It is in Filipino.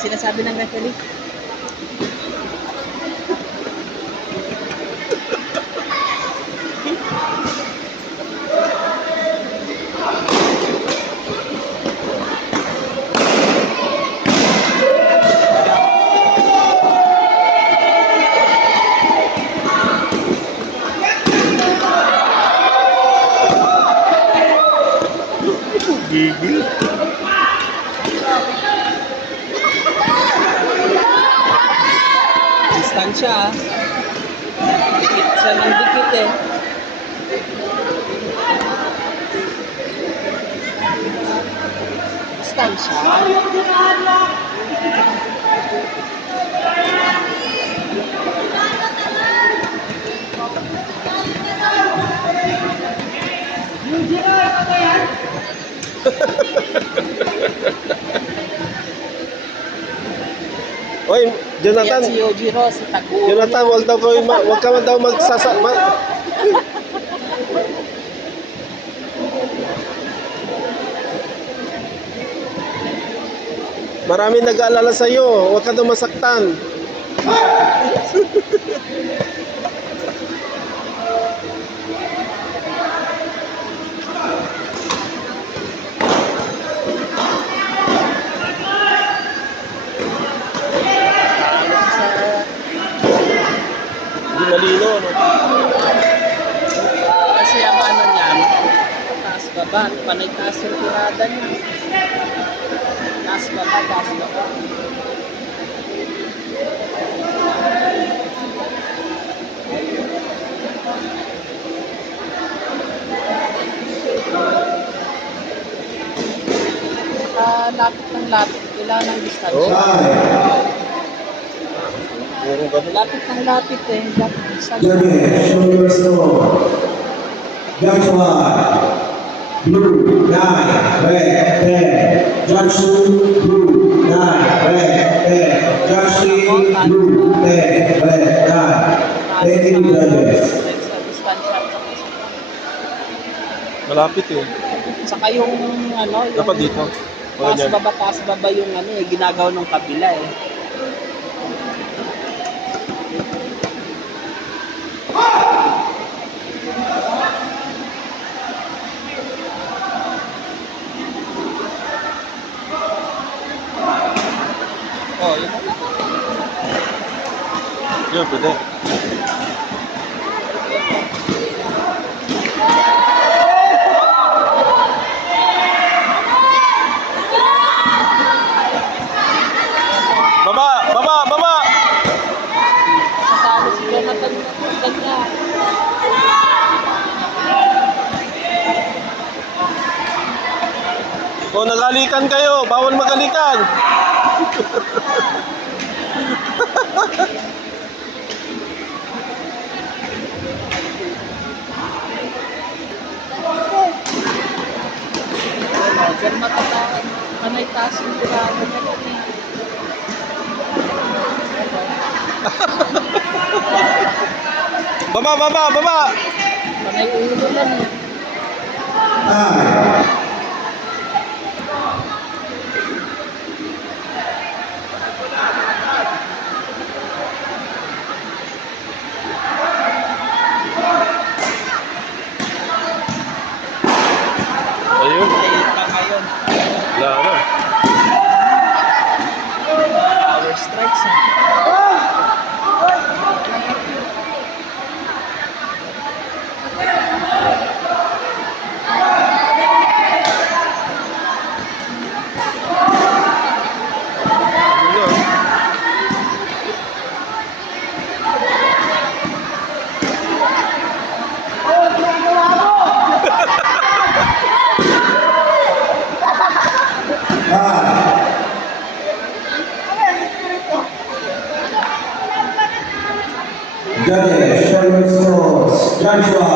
sinasabi ng referee. Gigil. Distansya ah. Dikit siya ng dikit eh. Distansya. Oy, Yan Jonathan. si Yojiro, si Taguo. Jonathan, wag ka man daw Maraming nag-aalala sa iyo. Huwag ka daw masaktan. Hindi malino, no? Kasi ang ano niyan, taas baba, panay taas yung tirada niya. Taas baba, taas baba. Lapit ng lapit, kailangan ng distansya. Puro ganun. Lapit ng lapit eh, lapit ng distansya. Judges, show your score. Judge 1, blue, 9, red, 10. Judge 2, blue, 9, red, 10. Judge 3, blue, 10, red, 9. Thank you, judges. Distansya. Malapit eh. Saka yung ano, yung Dapat dito. taas baba yung ano eh, ginagawa ng kabila eh. Oh, yun na. Yun, pwede. Baba! Kasama si Jonathan ng kanya. O, nagalikan kayo. Bawal magalikan. Diyan matataan. Panay taas yung tirada niya lang eh. Baba! Panay ulo lang eh. 9. Ayun. Ika ngayon. Wala na. Power strikes eh. Judges, show your scores. Judge 1,